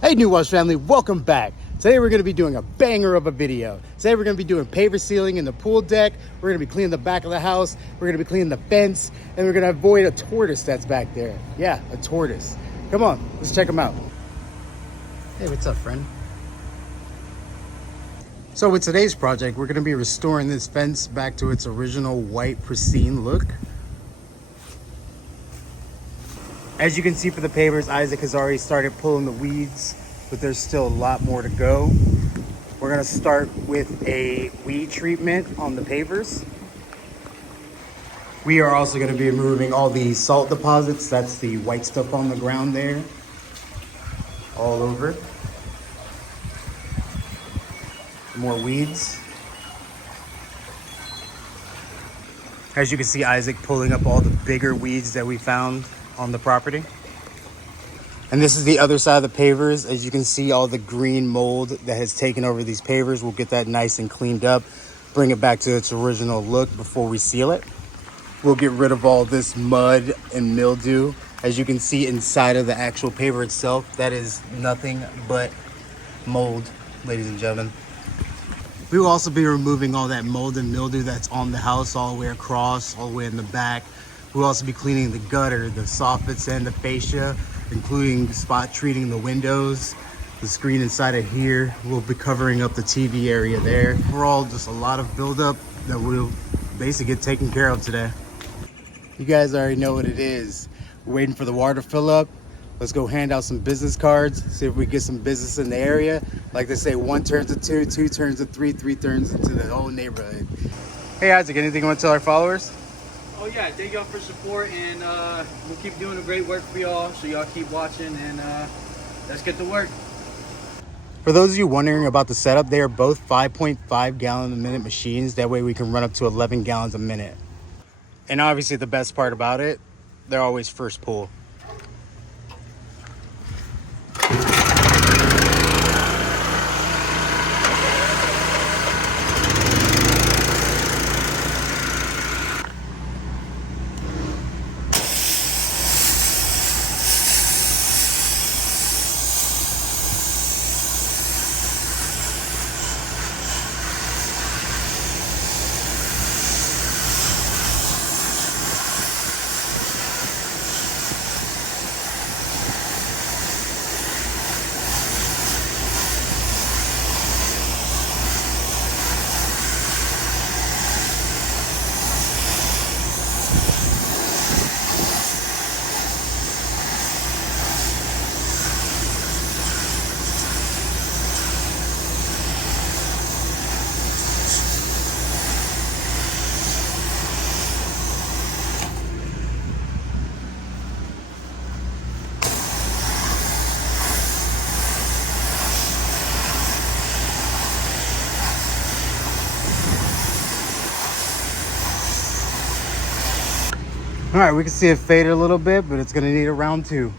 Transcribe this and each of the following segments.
Hey New Watch family, welcome back. Today we're going to be doing a banger of a video. Today we're going to be doing paver sealing in the pool deck. We're going to be cleaning the back of the house. We're going to be cleaning the fence. And we're going to avoid a tortoise that's back there. Yeah, a tortoise. Come on, let's check them out. Hey, what's up, friend? So with today's project, we're going to be restoring this fence back to its original white, pristine look. As you can see for the pavers, Isaac has already started pulling the weeds, but there's still a lot more to go. We're gonna start with a weed treatment on the pavers. We are also gonna be removing all the salt deposits. That's the white stuff on the ground there, all over. More weeds. As you can see, Isaac pulling up all the bigger weeds that we found on the property. And this is the other side of the pavers. As you can see, all the green mold that has taken over these pavers. We'll get that nice and cleaned up, bring it back to its original look before we seal it. We'll get rid of all this mud and mildew. As you can see inside of the actual paver itself, that is nothing but mold, ladies and gentlemen. We will also be removing all that mold and mildew that's on the house, all the way across, all the way in the back. We'll also be cleaning the gutter, the soffits, and the fascia, including spot treating the windows, the screen inside of here. We'll be covering up the TV area there. Overall, just a lot of buildup that we'll basically get taken care of today. You guys already know what it is. We're waiting for the water to fill up. Let's go hand out some business cards, see if we get some business in the area. Like they say, 1 turns to 2, 2 turns to 3, 3 turns into the whole neighborhood. Hey Isaac, anything you want to tell our followers? Oh yeah, thank y'all for support, and we'll keep doing the great work for y'all, so y'all keep watching, and let's get to work. For those of you wondering about the setup, they are both 5.5 gallon a minute machines. That way we can run up to 11 gallons a minute. And obviously the best part about it, they're always first pull. All right, we can see it fade a little bit, but it's gonna need a round 2.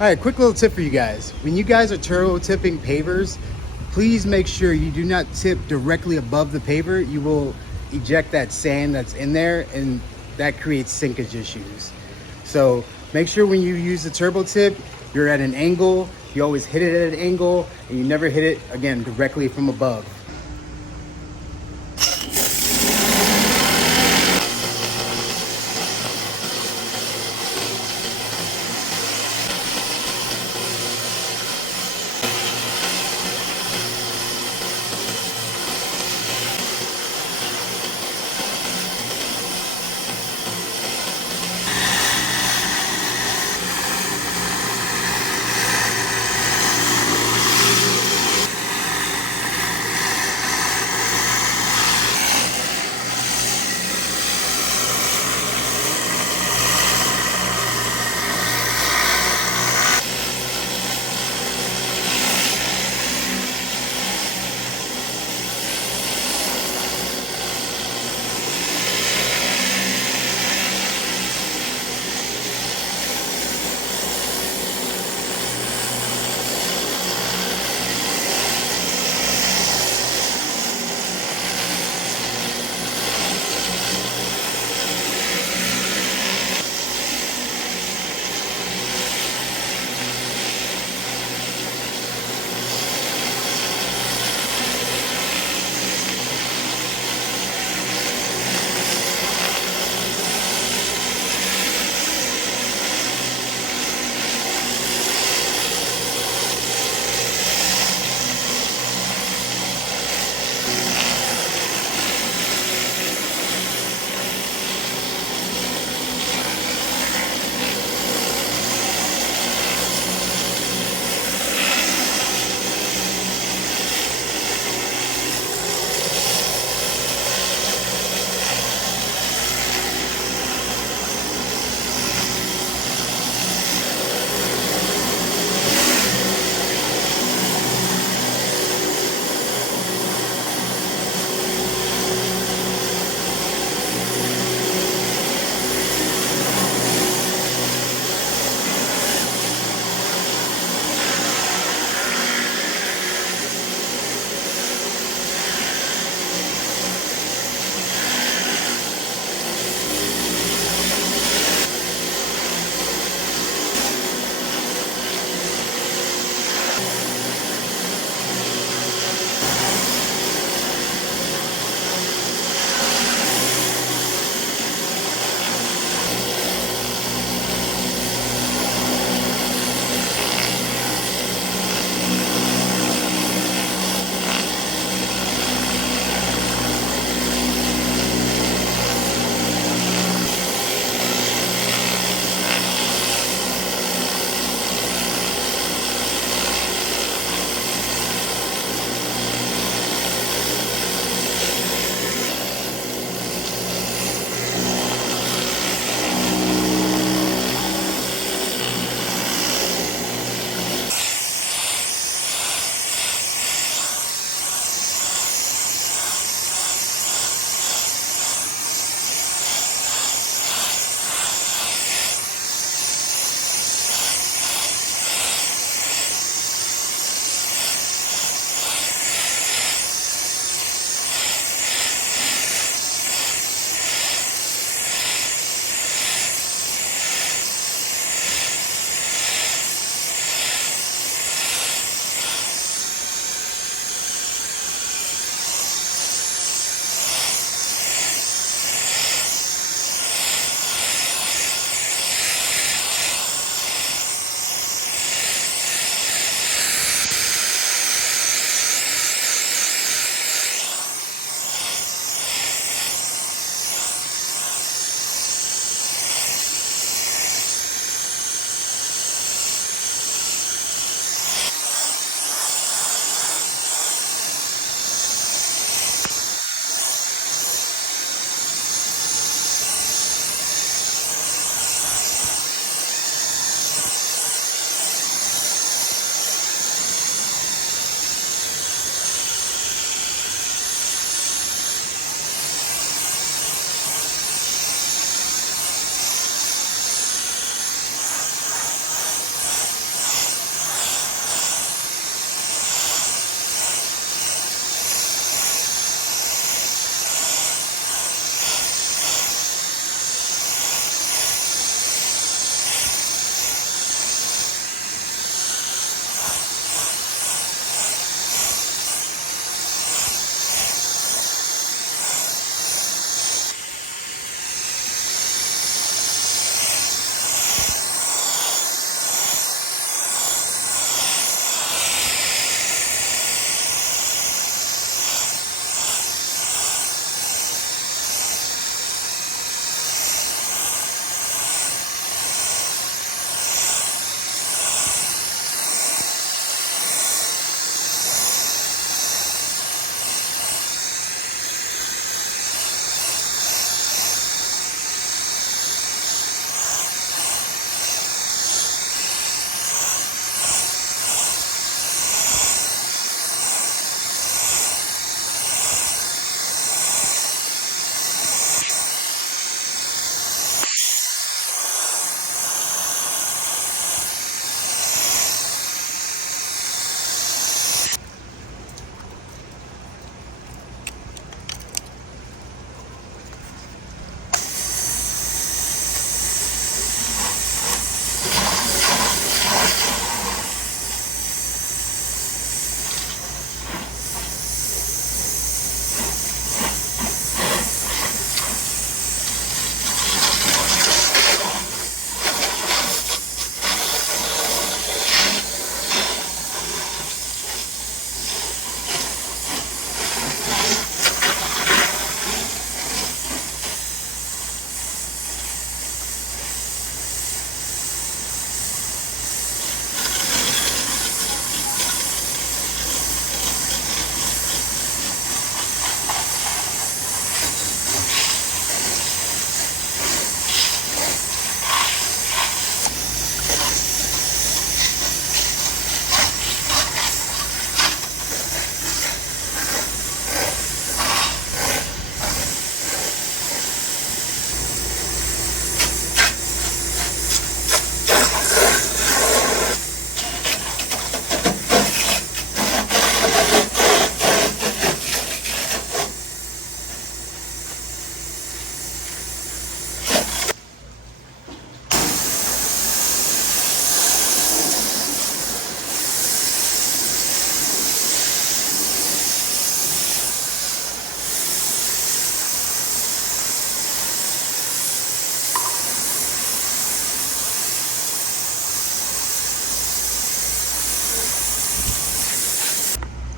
All right, quick little tip for you guys. When you guys are turbo tipping pavers, please make sure you do not tip directly above the paver. You will eject that sand that's in there, and that creates sinkage issues. So make sure when you use the turbo tip, you're at an angle. You always hit it at an angle, and you never hit it, again, directly from above.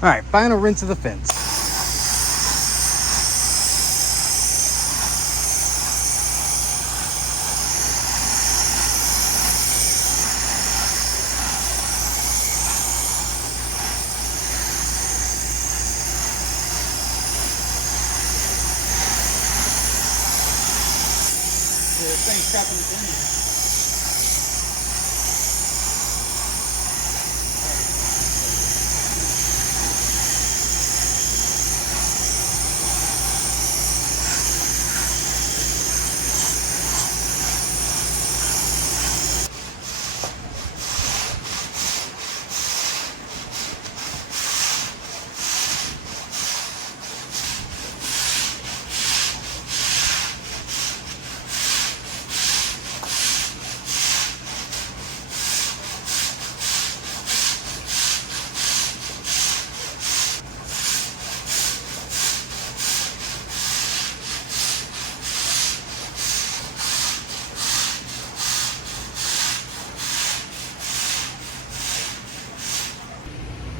All right, final rinse of the fence.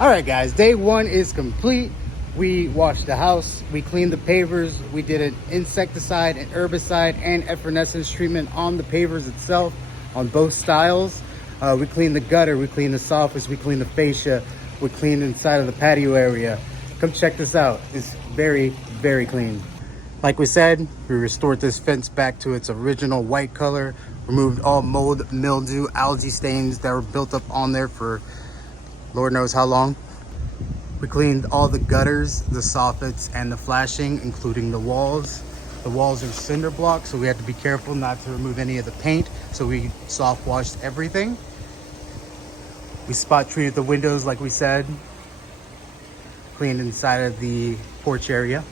All right, guys, day one is complete. We washed the house, we cleaned the pavers, we did an insecticide, an herbicide, and effervescence treatment on the pavers itself, on both styles. We cleaned the gutter, we cleaned the soffits, we cleaned the fascia, we cleaned inside of the patio area. Come check this out. It's very, very clean. Like we said, we restored this fence back to its original white color, removed all mold, mildew, algae stains that were built up on there for Lord knows how long. We cleaned all the gutters, the soffits, and the flashing, including the walls. The walls are cinder blocks, so we had to be careful not to remove any of the paint. So we soft washed everything. We spot treated the windows like we said. Cleaned inside of the porch area.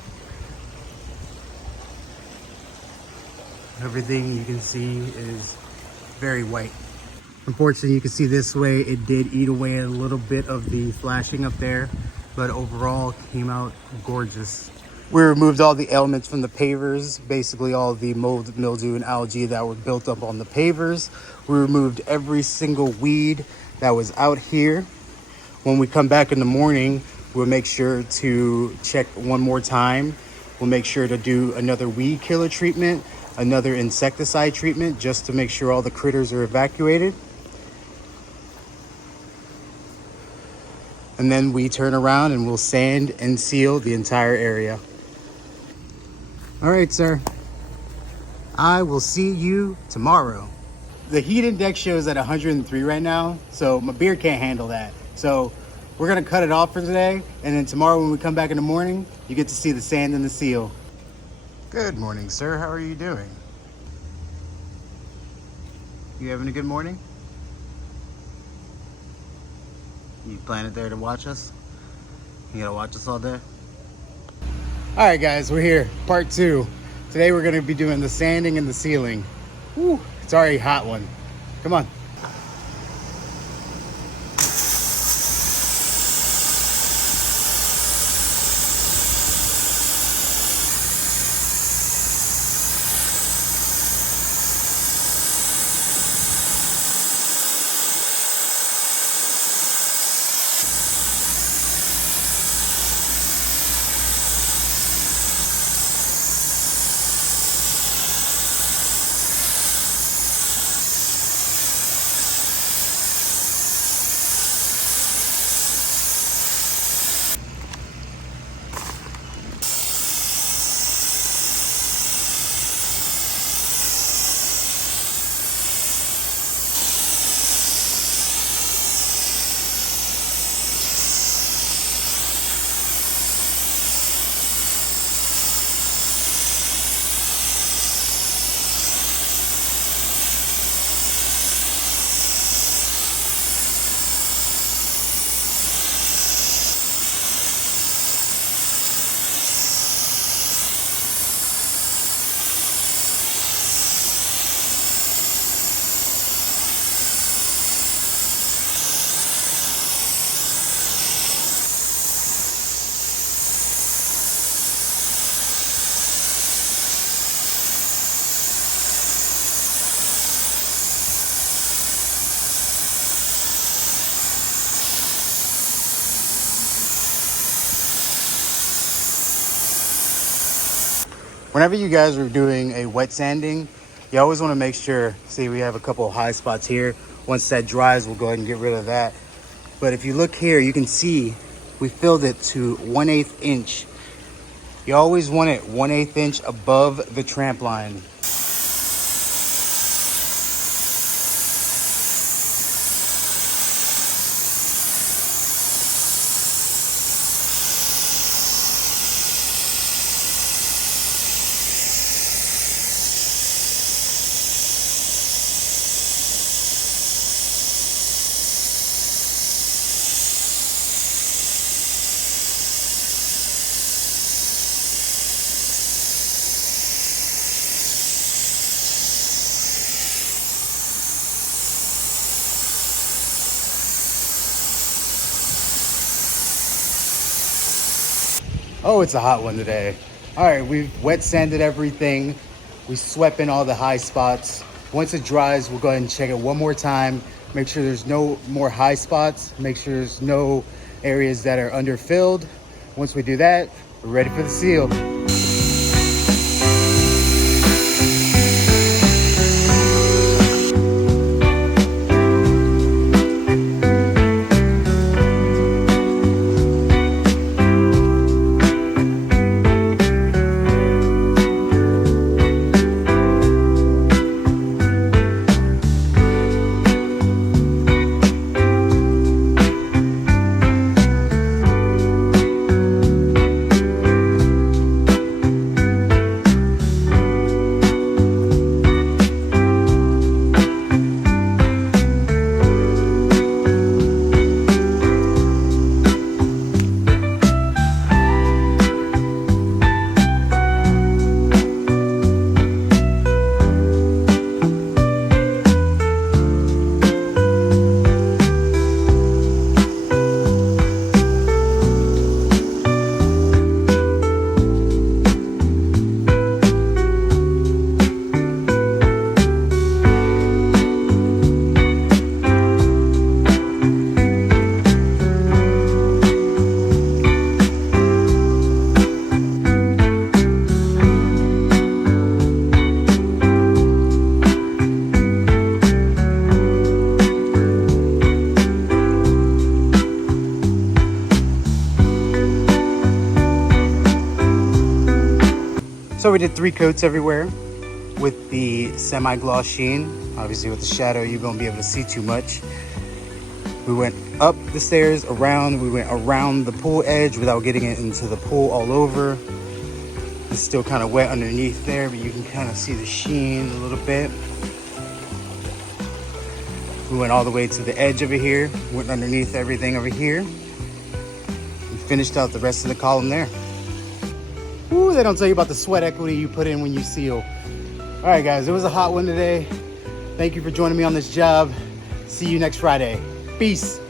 Everything you can see is very white. Unfortunately, you can see this way, it did eat away a little bit of the flashing up there, but overall came out gorgeous. We removed all the elements from the pavers, basically all the mold, mildew, and algae that were built up on the pavers. We removed every single weed that was out here. When we come back in the morning, we'll make sure to check one more time. We'll make sure to do another weed killer treatment, another insecticide treatment, just to make sure all the critters are evacuated. And then we turn around and we'll sand and seal the entire area. All right, sir. I will see you tomorrow. The heat index shows at 103 right now, so my beard can't handle that. So we're gonna cut it off for today, and then tomorrow when we come back in the morning, you get to see the sand and the seal. Good morning, sir. How are you doing? You having a good morning? You planted there to watch us? You gonna watch us all day? All right, guys, we're here, part 2. Today we're gonna be doing the sanding and the sealing. Whew, it's already a hot one. Come on. Whenever you guys are doing a wet sanding, you always want to make sure, see we have a couple of high spots here. Once that dries, we'll go ahead and get rid of that. But if you look here, you can see we filled it to 1/8 inch. You always want it 1/8 inch above the tramp line. Oh, it's a hot one today. All right, we've wet sanded everything. We swept in all the high spots. Once it dries, we'll go ahead and check it one more time. Make sure there's no more high spots. Make sure there's no areas that are underfilled. Once we do that, we're ready for the seal. So we did 3 coats everywhere with the semi-gloss sheen. Obviously with the shadow, you won't be able to see too much. We went up the stairs, we went around the pool edge without getting it into the pool all over. It's still kind of wet underneath there, but you can kind of see the sheen a little bit. We went all the way to the edge over here, went underneath everything over here, and finished out the rest of the column there. Ooh, they don't tell you about the sweat equity you put in when you seal. All right, guys, it was a hot one today. Thank you for joining me on this job. See you next Friday. Peace.